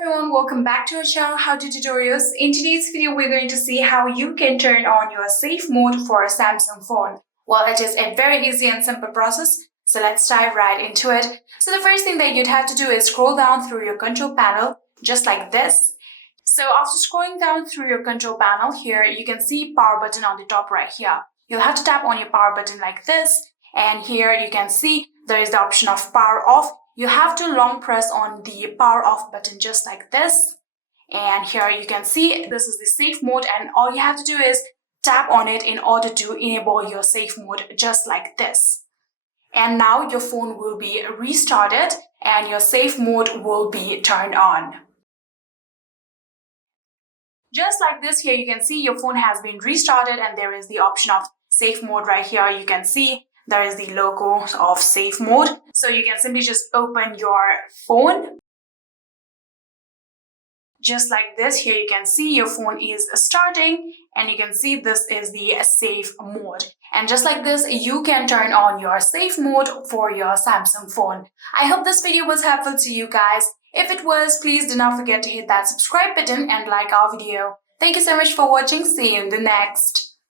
everyone, welcome back to our channel How to Tutorials. In today's video, we're going to see how you can turn on your safe mode for a Samsung phone. Well, it is a very easy and simple process, so let's dive right into it. So the first thing that you'd have to do is scroll down through your control panel, just like this. So after scrolling down through your control panel here, you can see power button on the top right here. You'll have to tap on your power button like this, and here you can see there is the option of power off. You have to long press on the power off button just like this. And here you can see this is the safe mode, and all you have to do is tap on it in order to enable your safe mode just like this. And now your phone will be restarted and your safe mode will be turned on. Just like this, here you can see your phone has been restarted and there is the option of safe mode right here. You can see there is the logo of safe mode. So you can simply just open your phone. Just like this, here you can see your phone is starting and you can see this is the safe mode. And just like this, you can turn on your safe mode for your Samsung phone. I hope this video was helpful to you guys. If it was, please do not forget to hit that subscribe button and like our video. Thank you so much for watching. See you in the next.